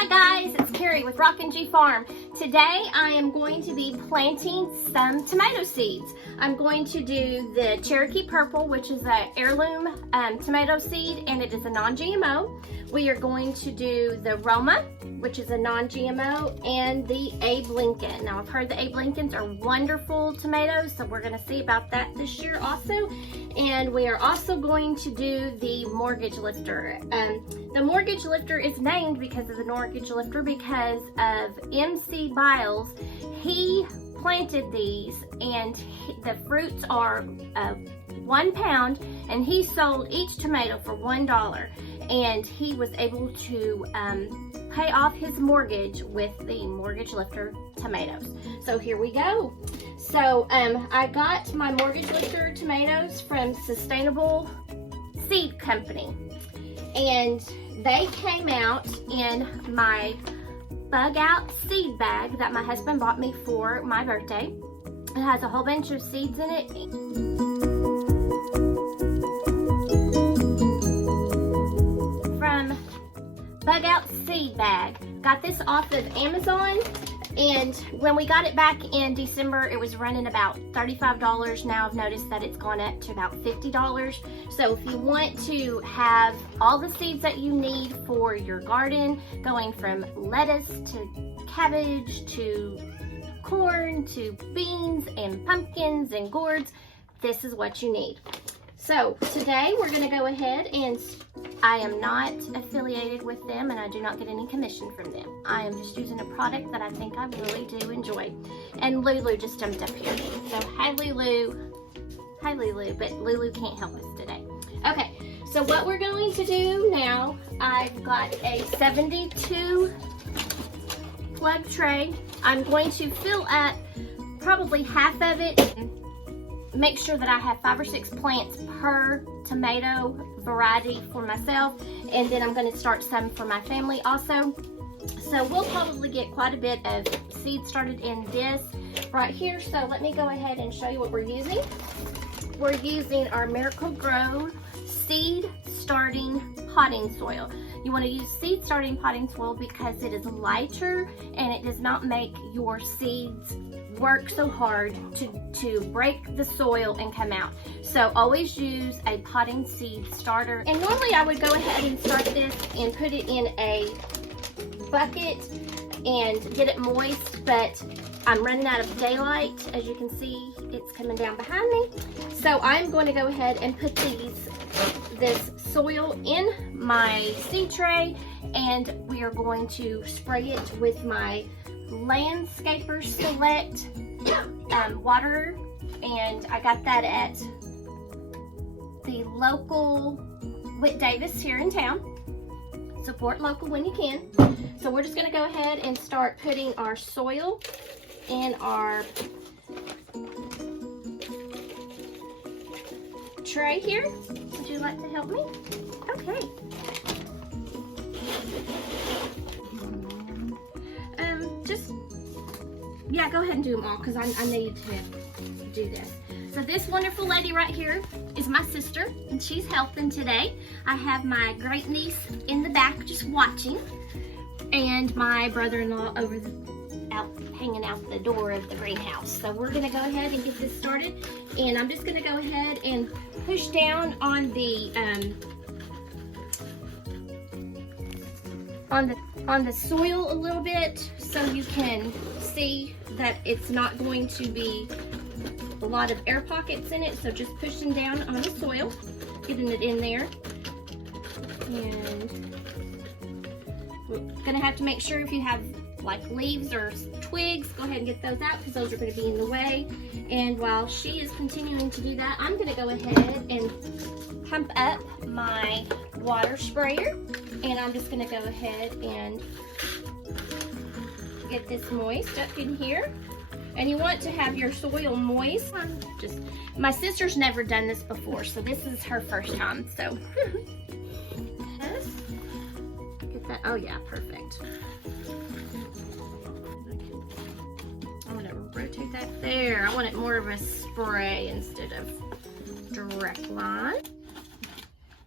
Hi guys, it's Carrie with Rockin Farm. Today I am going to be planting some tomato seeds. I'm going to do the Cherokee Purple, which is an heirloom tomato seed, and it is a non-GMO. We are going to do the Roma, which is a non-GMO, and the Abe Lincoln. Now I've heard the Abe Lincolns are wonderful tomatoes, so we're going to see about that this year also. And we are also going to do the mortgage lifter. The mortgage lifter is named because of the mortgage lifter because of MC Biles. He planted these and the fruits are 1 pound, and he sold each tomato for $1, and he was able to pay off his mortgage with the mortgage lifter tomatoes. So here we go. So I got my mortgage lifter tomatoes from Sustainable Seed Company, and they came out in my bug out seed bag that my husband bought me for my birthday. It has a whole bunch of seeds in it. From Bug Out Seed Bag. Got this off of Amazon, and when we got it back in December, it was running about $35. Now I've noticed that it's gone up to about $50. So if you want to have all the seeds that you need for your garden, going from lettuce to cabbage to corn to beans and pumpkins and gourds, this is what you need. So today we're going to go ahead, and I am not affiliated with them and I do not get any commission from them. I am just using a product that I think I really do enjoy. And Lulu just jumped up here. So hi Lulu. Hi Lulu, but Lulu can't help us today. Okay, so what we're going to do now, I've got a 72 plug tray. I'm going to fill up probably half of it. Make sure that I have 5 or 6 plants per tomato variety for myself, and then I'm going to start some for my family also. So we'll probably get quite a bit of seed started in this right here. So let me go ahead and show you what we're using. We're using our Miracle Grow seed starting potting soil. You want to use seed starting potting soil because it is lighter and it does not make your seeds work so hard to break the soil and come out. So always use a potting seed starter. And normally I would go ahead and start this and put it in a bucket and get it moist, but I'm running out of daylight. As you can see, it's coming down behind me. So I'm going to go ahead and put this soil in my seed tray, and we are going to spray it with my Landscaper Select water, and I got that at the local Whit Davis here in town. Support local when you can. So we're just going to go ahead and start putting our soil in our tray here. Would you like to help me? Okay. Yeah, go ahead and do them all because I need to do this. So this wonderful lady right here is my sister, and she's helping today. I have my great niece in the back just watching, and my brother-in-law hanging out the door of the greenhouse. So we're gonna go ahead and get this started, and I'm just gonna go ahead and push down on the soil a little bit so you can see that it's not going to be a lot of air pockets in it. So just pushing down on the soil, getting it in there. And we're gonna have to make sure if you have like leaves or twigs, go ahead and get those out because those are going to be in the way. And while she is continuing to do that, I'm going to go ahead and pump up my water sprayer, and I'm just going to go ahead and get this moist up in here. And you want to have your soil moist. My sister's never done this before, so this is her first time. So get that. Oh yeah, perfect. Rotate that there. I want it more of a spray instead of direct line.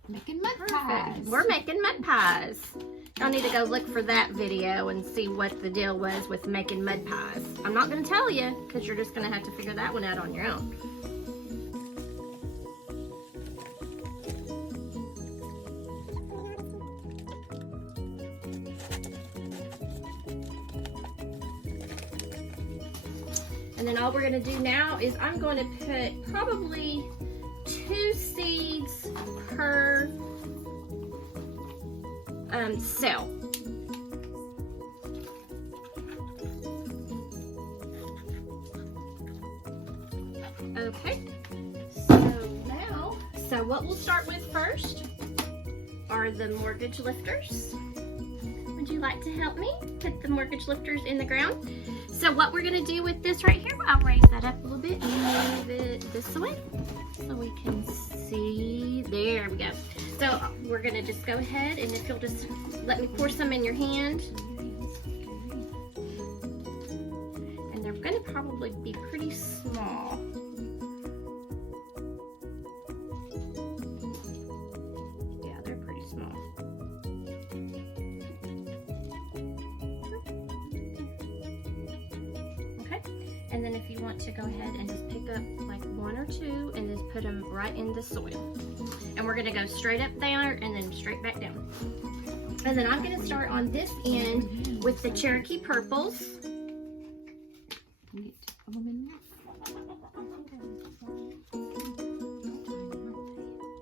Making mud pies. We're making mud pies. I need to go look for that video and see what the deal was with making mud pies. I'm not going to tell you because you're just going to have to figure that one out on your own. And then all we're going to do now is I'm going to put probably 2 seeds per cell. Okay, so what we'll start with first are the mortgage lifters. Would you like to help me put the mortgage lifters in the ground? So what we're gonna do with this right here, I'll raise that up a little bit and move it this way so we can see. There we go. So we're gonna just go ahead, and if you'll just let me pour some in your hand. And they're gonna probably be pretty small. Yeah, they're pretty small. Okay, and then if you want to go ahead and just pick up like 1 or 2 and just put them right in the soil. And we're gonna go straight up there and then straight back down. And then I'm gonna start on this end with the Cherokee purples.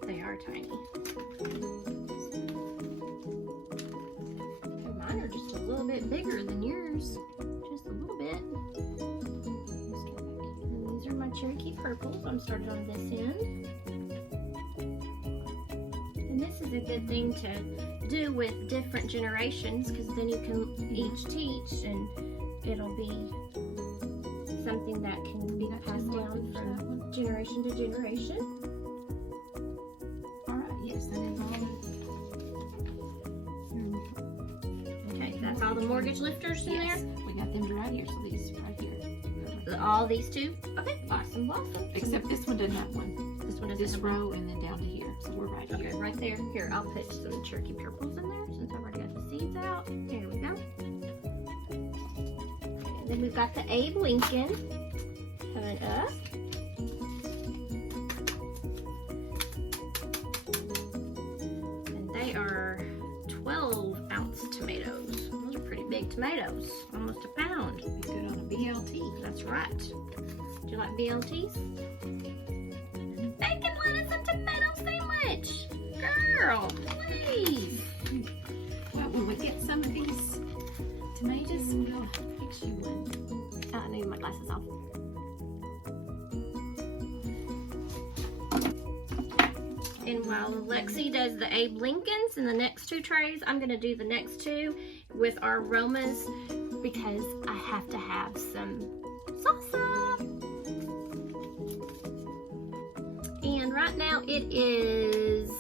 They are tiny. Okay, mine are just a little bit bigger than yours. Just a little bit. And these are my Cherokee purples. I'm starting on this end. And this is a good thing to do with different generations, because then you can each teach and it'll be something that can be passed down from generation to generation. Alright, yes, that is all. Okay, that's all the mortgage lifters in there? We got them right here, so these right here. All these 2? Okay, awesome. Except this one doesn't have one. This one doesn't This have row and then down to here. So we're right here. Okay, right there. Here, I'll put some Cherokee purples in there since I've already got the seeds out. There we go. Okay, and then we've got the Abe Lincoln coming up. And they are 12-ounce tomatoes. Those are pretty big tomatoes, almost a pound. Be good on a BLT. That's right. Do you like BLTs? Bacon, lettuce, and tomato sandwich. Girl, please. Well, when we get some of these tomatoes, we'll fix you one. Oh, I need my glasses off. And while Lexi does the Abe Lincolns in the next 2 trays, I'm going to do the next 2 with our Romas because I have to have some salsa. And right now it is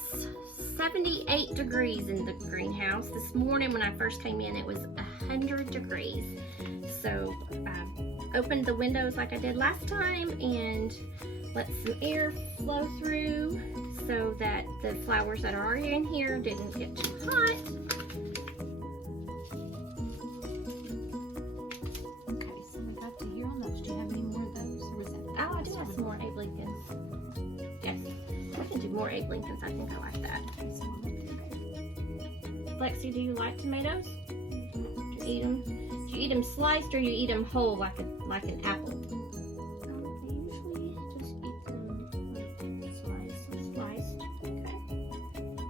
78 degrees in the greenhouse. This morning when I first came in, it was 100 degrees. So I opened the windows like I did last time and let some air flow through so that the flowers that are already in here didn't get too hot. Okay, so we got to here on those. Do you have any more of those? Or was that Oh, I do have some more Abe Lincolns. Yes, I can do more Abe Lincolns. I think I like that. Okay, so we'll look at Lexi, do you like tomatoes? Do you eat them? Do you eat them sliced or you eat them whole like an apple? I usually just eat them like Sliced. Okay.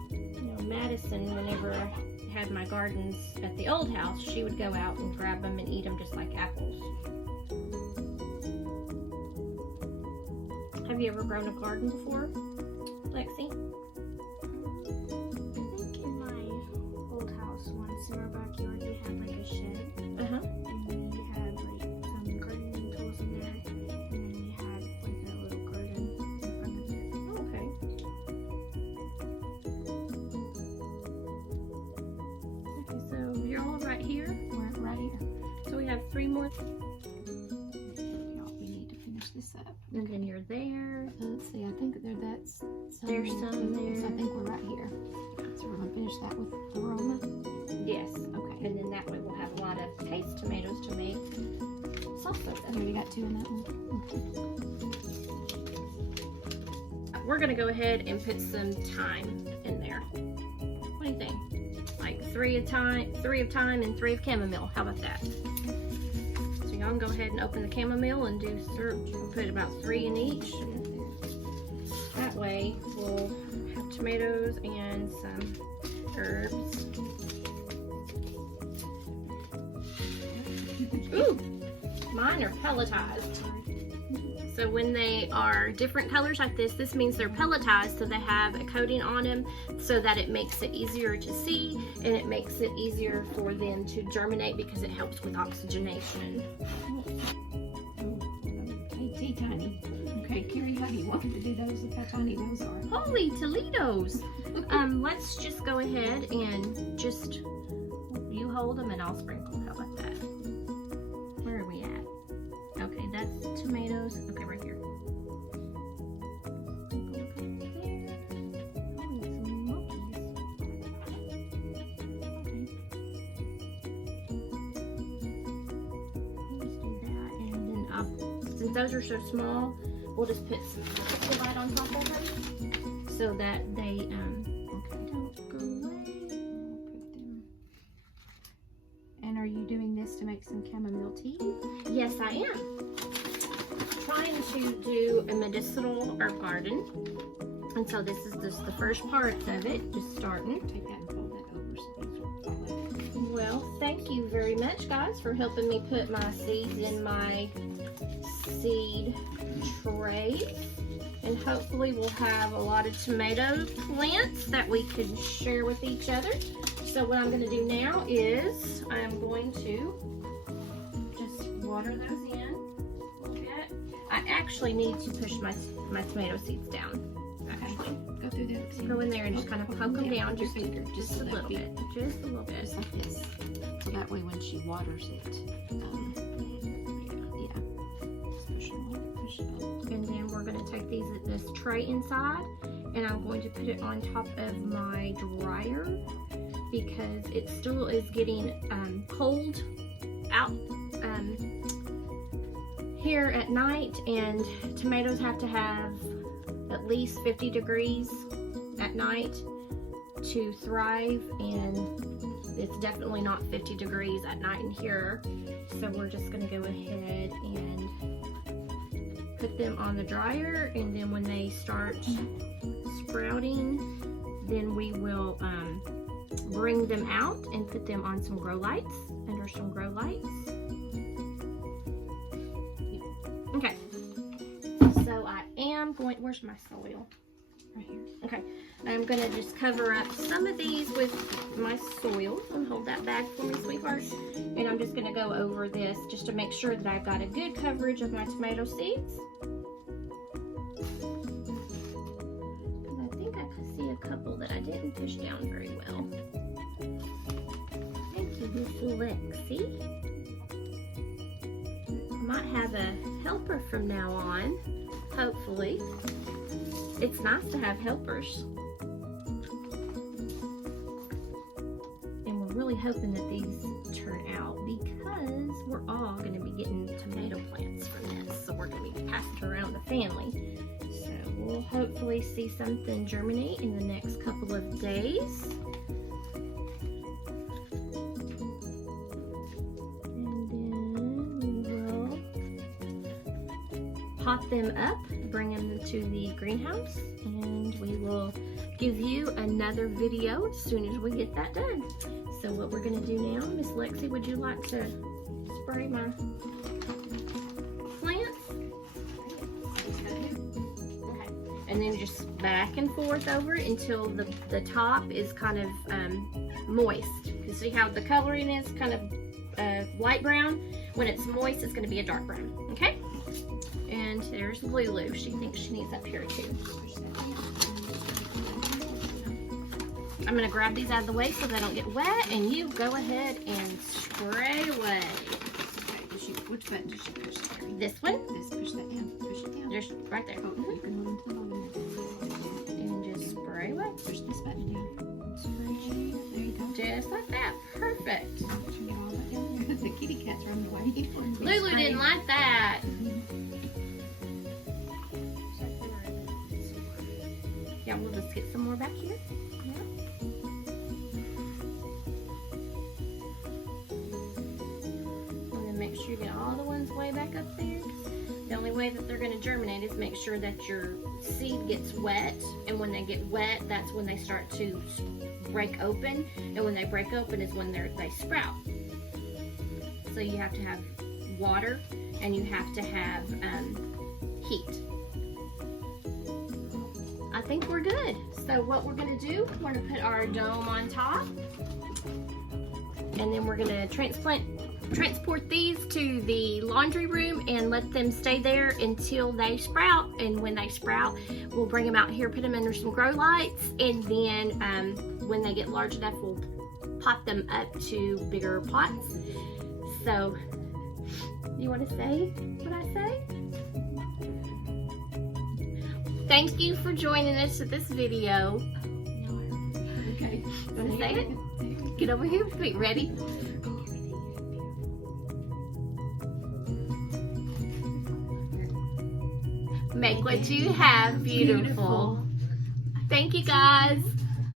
You know, Madison, whenever I had my gardens at the old house, she would go out and grab them and eat them just like apples. Have you ever grown a garden before, Lexi? I think in my old house once in our backyard we had like a shed. Uh-huh. And we had like some gardening tools in there, and then we had like a little garden in front of it. Okay. Okay, so you're all right here. we're right here. So we have 3 more. We need to finish this up. And then you're there. Let's see, I think that's There's some So I there. think we're right here. So we're gonna finish that with Roma. Yeah. salsa. You already got 2 in that one. We're gonna go ahead and put some thyme in there. What do you think? Like 3 of thyme and 3 of chamomile. How about that? So y'all can go ahead and open the chamomile and put about 3 in each. That way we'll have tomatoes and some herbs. Ooh, mine are pelletized. So when they are different colors like this means they're pelletized, so they have a coating on them so that it makes it easier to see and it makes it easier for them to germinate because it helps with oxygenation. Hey, tiny. Okay, Carrie, how do you want me to do those? Look how tiny those are. Holy Toledos! Let's just go ahead and just, you hold them and I'll sprinkle. How about that? Where are we at? Okay, that's tomatoes. Okay, right here. Since those are so small, we'll just put some Pixelite on top of them so that they don't go away. And are you doing this to make some chamomile tea? Yes, I am. Trying to do a medicinal herb garden. And so this is just the first parts of it, just starting. Take that and fold that over so these will fall out. Well, thank you very much, guys, for helping me put my seeds in my seed trays. And hopefully we'll have a lot of tomato plants that we can share with each other. So what I'm going to do now is I'm going to just water those in a little bit. I actually need to push my tomato seeds down. Actually, Go through there. go in there and just kind of poke them down just a finger, little bit. Just a little bit. Just like this. So that way when she waters it, push it up. And then we're going to take this tray inside and I'm going to put it on top of my dryer because it still is getting cold out here at night, and tomatoes have to have at least 50 degrees at night to thrive, and it's definitely not 50 degrees at night in here. So we're just going to go ahead and put them on the dryer, and then when they start sprouting, then we will bring them out and put them on some grow lights, under some grow lights. Okay, so I am going, where's my soil? Right here. Okay, I'm going to just cover up some of these with my soil. And hold that bag for me, sweetheart. And I'm just going to go over this just to make sure that I've got a good coverage of my tomato seeds. And I think I could see a couple that I didn't push down very well. Thank you, Miss Lexi. I might have a helper from now on, hopefully. It's nice to have helpers. And we're really hoping that these turn out because we're all going to be getting tomato plants from this. So we're going to be passing it around the family. So we'll hopefully see something germinate in the next couple of days. And then we will pot them up, bring them to the greenhouse, and we will give you another video as soon as we get that done. So what we're going to do now, Miss Lexi, would you like to spray my plants? Okay. And then just back and forth over it until the top is kind of moist. You see how the coloring is kind of light brown? When it's moist, it's going to be a dark brown. Okay? And there's Lulu. She thinks she needs up here too. I'm going to grab these out of the way so they don't get wet, and you go ahead and spray away. Okay, which button does she push? This one? This, push that down. Push it down. Just right there. Oh, you can move into the bottom. And just spray away. Push this button down. Spreadsheet. There you go. Just like that. Perfect. Turn it all back down there. The kitty cat's running away. Lulu didn't like that. Yeah, we'll just get some more back here. And then make sure you get all the ones way back up there. The only way that they're going to germinate is make sure that your seed gets wet. And when they get wet, that's when they start to break open. And when they break open is when they sprout. So you have to have water and you have to have heat. I think we're good. So what we're gonna do, we're gonna put our dome on top, and then we're gonna transport these to the laundry room and let them stay there until they sprout. And when they sprout, we'll bring them out here, put them under some grow lights, and then when they get large enough, we'll pot them up to bigger pots. So, you want to say what I say? Thank you for joining us at this video. Okay. You want to say it? Get over here. Wait, ready? Make what you have beautiful. Thank you, guys.